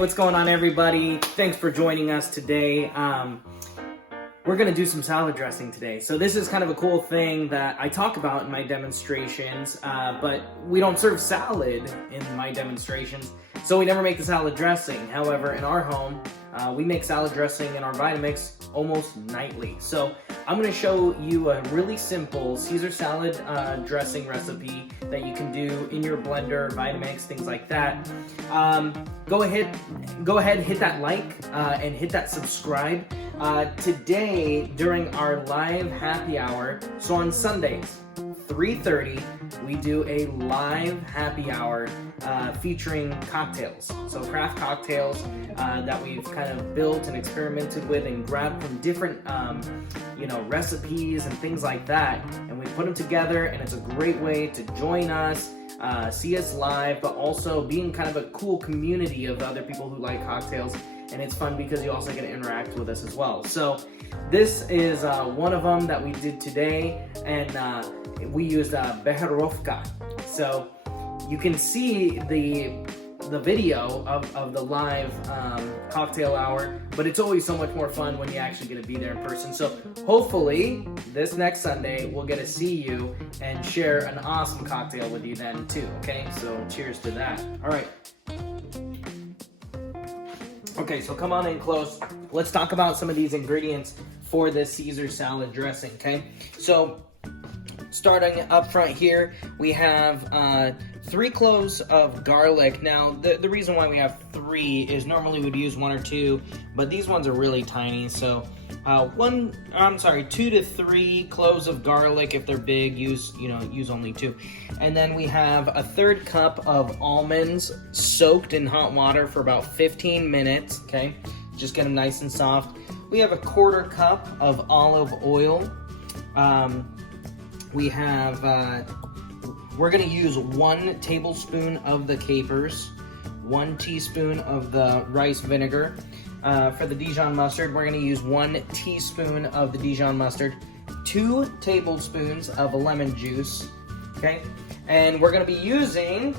what's going on, everybody? Thanks for joining us today. We're gonna do some salad dressing today. So this is kind of a cool thing that I talk about in my demonstrations, but we don't serve salad in my demonstrations, so we never make the salad dressing. However, in our home, we make salad dressing in our Vitamix almost nightly. So I'm gonna show you a really simple Caesar salad dressing recipe that you can do in your blender, Vitamix, things like that. Go ahead, hit that like and hit that subscribe. Today, during our live happy hour, so on Sundays, 3:30, we do a live happy hour featuring cocktails. So craft cocktails that we've kind of built and experimented with and grabbed from different, recipes and things like that. And we put them together, and it's a great way to join us, see us live, but also being kind of a cool community of other people who like cocktails. And it's fun because you also get to interact with us as well. So this is one of them that we did today, and we used Becherovka. So you can see the video of the live cocktail hour, but it's always so much more fun when you actually get to be there in person. So hopefully this next Sunday we'll get to see you and share an awesome cocktail with you then too, okay? So cheers to that. All right. Okay, so come on in close. Let's talk about some of these ingredients for this Caesar salad dressing, okay? So starting up front here, we have 3 cloves of garlic. Now, the reason why we have 3 is normally we'd use 1 or 2, but these ones are really tiny. So 2 to 3 cloves of garlic. If they're big, use only 2. And then we have a 1/3 cup of almonds soaked in hot water for about 15 minutes, okay? Just get them nice and soft. We have a 1/4 cup of olive oil. We're gonna use 1 tablespoon of the capers, 1 teaspoon of the rice vinegar. For the Dijon mustard, we're gonna use 1 teaspoon of the Dijon mustard, 2 tablespoons of lemon juice, okay? And we're gonna be using,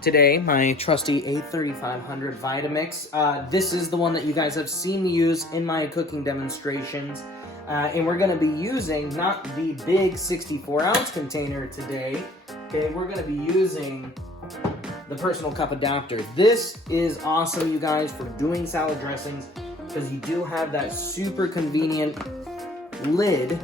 today, my trusty A3500 Vitamix. This is the one that you guys have seen me use in my cooking demonstrations. And we're gonna be using not the big 64-ounce container today, okay? We're gonna be using the personal cup adapter. This is awesome, you guys, for doing salad dressings, because you do have that super convenient lid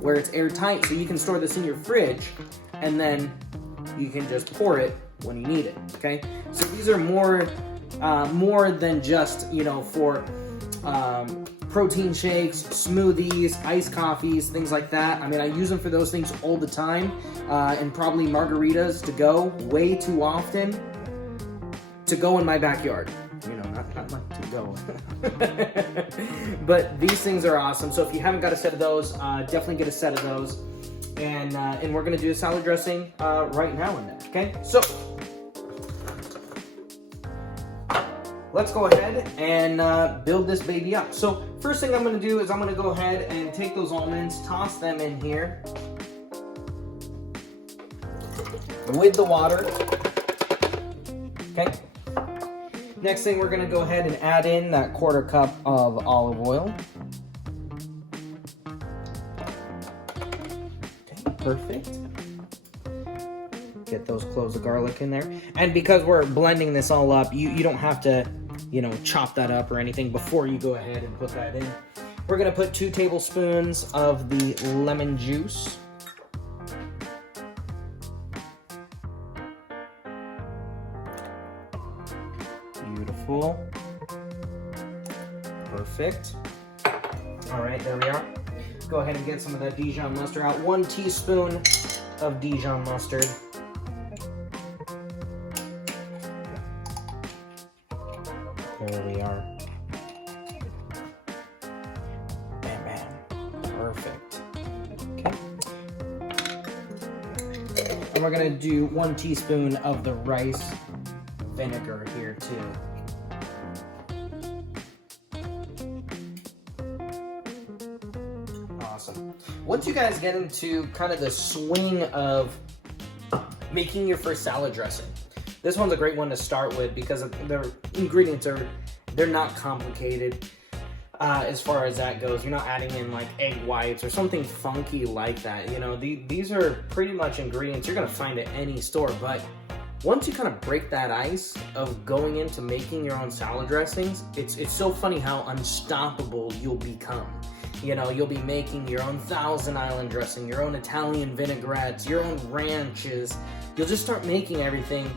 where it's airtight, so you can store this in your fridge, and then you can just pour it when you need it, okay? So these are more than just, for protein shakes, smoothies, iced coffees, things like that. I mean, I use them for those things all the time, and probably margaritas to go way too often to go in my backyard. Not like to go. But these things are awesome. So if you haven't got a set of those, definitely get a set of those. And we're gonna do a salad dressing right now in that, okay? So let's go ahead and build this baby up. So first thing I'm gonna do is I'm gonna go ahead and take those almonds, toss them in here with the water, okay? Next thing, we're gonna go ahead and add in that 1/4 cup of olive oil. Okay, perfect. Get those cloves of garlic in there. And because we're blending this all up, you don't have to, chop that up or anything before you go ahead and put that in. We're gonna put 2 tablespoons of the lemon juice. Beautiful. Perfect. All right, there we are. Go ahead and get some of that Dijon mustard out. 1 teaspoon of Dijon mustard. There we are. Bam, bam. Perfect. Okay. And we're gonna do 1 teaspoon of the rice vinegar here too. Awesome. Once you guys get into kind of the swing of making your first salad dressing, This one's a great one to start with because the ingredients they're not complicated as far as that goes. You're not adding in like egg whites or something funky like that. You know, these are pretty much ingredients you're gonna find at any store, but once you kind of break that ice of going into making your own salad dressings, it's so funny how unstoppable you'll become. You know, you'll be making your own Thousand Island dressing, your own Italian vinaigrettes, your own ranches. You'll just start making everything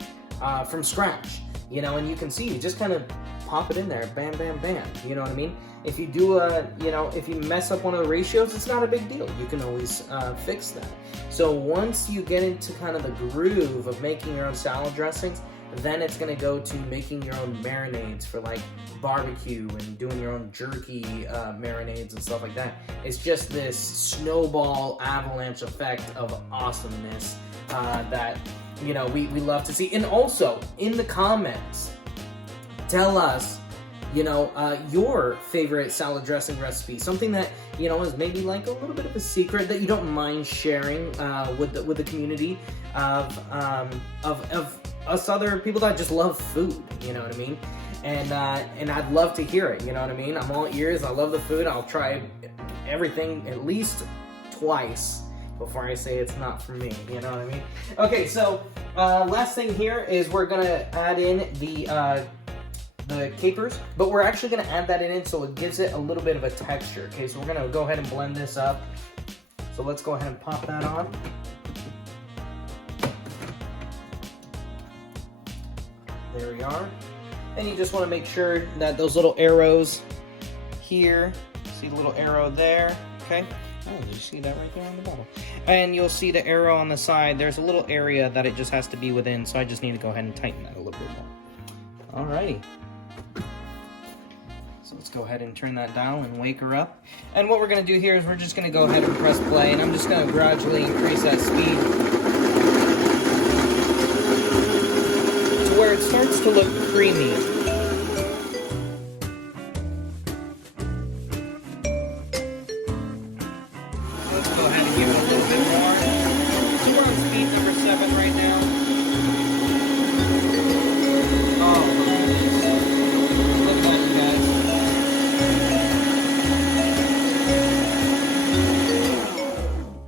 from scratch, you know, and you can see, you just kind of pop it in there, bam, bam, bam, you know what I mean? If you do if you mess up one of the ratios, it's not a big deal. You can always fix that. So once you get into kind of the groove of making your own salad dressings, then it's gonna go to making your own marinades for like barbecue and doing your own jerky marinades and stuff like that. It's just this snowball avalanche effect of awesomeness that, you know, we love to see. And also, in the comments, tell us, you know, your favorite salad dressing recipe, something that, you know, is maybe like a little bit of a secret that you don't mind sharing with the community of us other people that just love food, you know what I mean? And I'd love to hear it, you know what I mean? I'm all ears. I love the food. I'll try everything at least twice before I say it's not for me, you know what I mean? Okay, so last thing here is we're gonna add in the capers, but we're actually gonna add that in so it gives it a little bit of a texture. Okay, so we're gonna go ahead and blend this up. So let's go ahead and pop that on. There we are. And you just wanna make sure that those little arrows here, see the little arrow there, okay? Oh, did you see that right there on the bottom? And you'll see the arrow on the side. There's a little area that it just has to be within, so I just need to go ahead and tighten that a little bit more. Alrighty. So let's go ahead and turn that down and wake her up. And what we're gonna do here is we're just gonna go ahead and press play, and I'm just gonna gradually increase that speed to where it starts to look creamy. Let's go ahead and give it a little bit more. So we're on speed number 7 right now. Oh, look at that, you guys.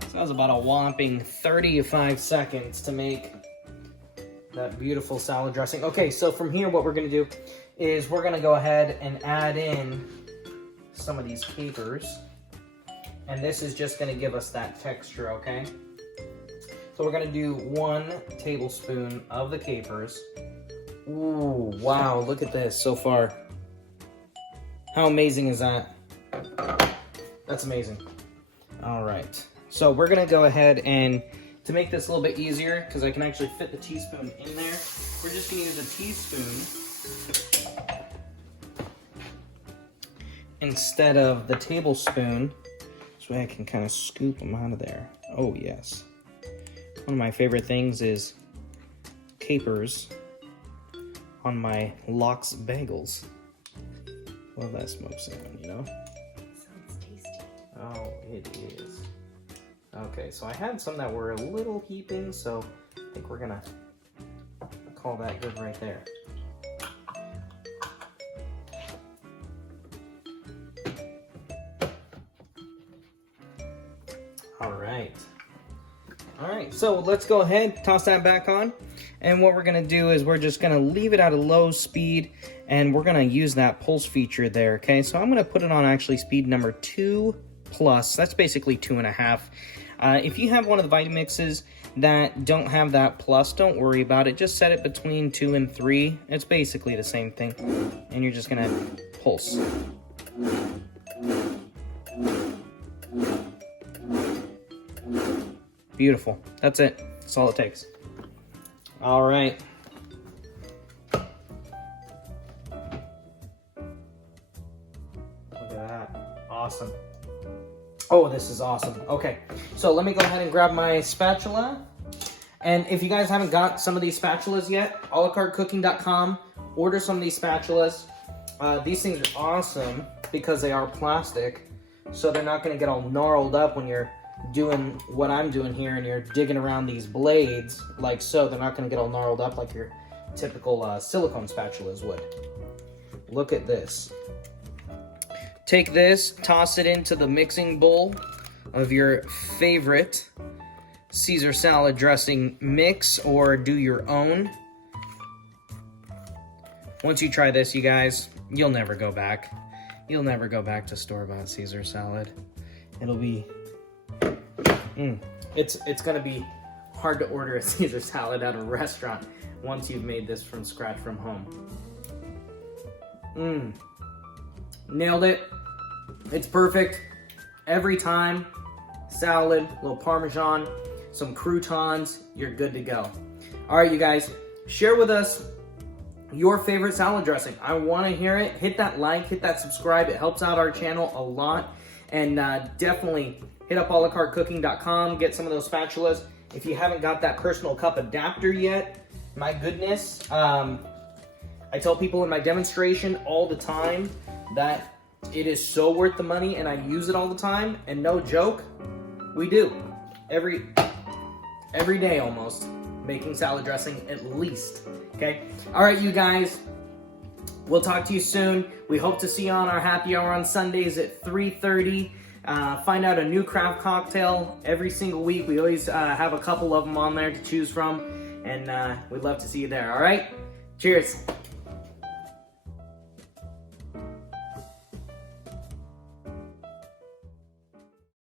So that was about a whopping 35 seconds to make that beautiful salad dressing. Okay, so from here, what we're gonna do is we're gonna go ahead and add in some of these capers. And this is just gonna give us that texture, okay? So we're gonna do 1 tablespoon of the capers. Ooh, wow, look at this so far. How amazing is that? That's amazing. All right, so we're gonna go ahead and, to make this a little bit easier, because I can actually fit the teaspoon in there, we're just gonna use a teaspoon instead of the tablespoon. This way I can kind of scoop them out of there. Oh yes. One of my favorite things is capers on my lox bagels. Love that smoked salmon, you know? Sounds tasty. Oh, it is. Okay, so I had some that were a little heaping, so I think we're gonna call that good right there. All right, so let's go ahead, toss that back on. And what we're gonna do is we're just gonna leave it at a low speed, and we're gonna use that pulse feature there, okay? So I'm gonna put it on actually speed number 2+. That's basically 2.5. If you have one of the Vitamixes that don't have that plus, don't worry about it. Just set it between 2 and 3. It's basically the same thing. And you're just gonna pulse. Beautiful. That's it. That's all it takes. All right. Look at that. Awesome. Oh, this is awesome. Okay, so let me go ahead and grab my spatula. And if you guys haven't got some of these spatulas yet, alacartecooking.com, order some of these spatulas. These things are awesome because they are plastic, so they're not gonna get all gnarled up when you're doing what I'm doing here and you're digging around these blades like so. They're not gonna get all gnarled up like you're typical silicone spatulas would. Look at this. Take this, toss it into the mixing bowl of your favorite Caesar salad dressing mix, or do your own. Once you try this, you guys, you'll never go back. You'll never go back to store-bought Caesar salad. It'll be, it's gonna be hard to order a Caesar salad at a restaurant once you've made this from scratch from home. Nailed it. It's perfect every time. Salad, a little Parmesan, some croutons, you're good to go. All right, you guys, share with us your favorite salad dressing. I want to hear it. Hit that like, hit that subscribe. It helps out our channel a lot. And definitely hit up alacartecooking.com, get some of those spatulas. If you haven't got that personal cup adapter yet, my goodness, I tell people in my demonstration all the time that it is so worth the money, and I use it all the time, and no joke, we do. Every day almost, making salad dressing at least, okay? All right, you guys, we'll talk to you soon. We hope to see you on our happy hour on Sundays at 3:30. Find out a new craft cocktail every single week. We always have a couple of them on there to choose from, and we'd love to see you there, all right? Cheers.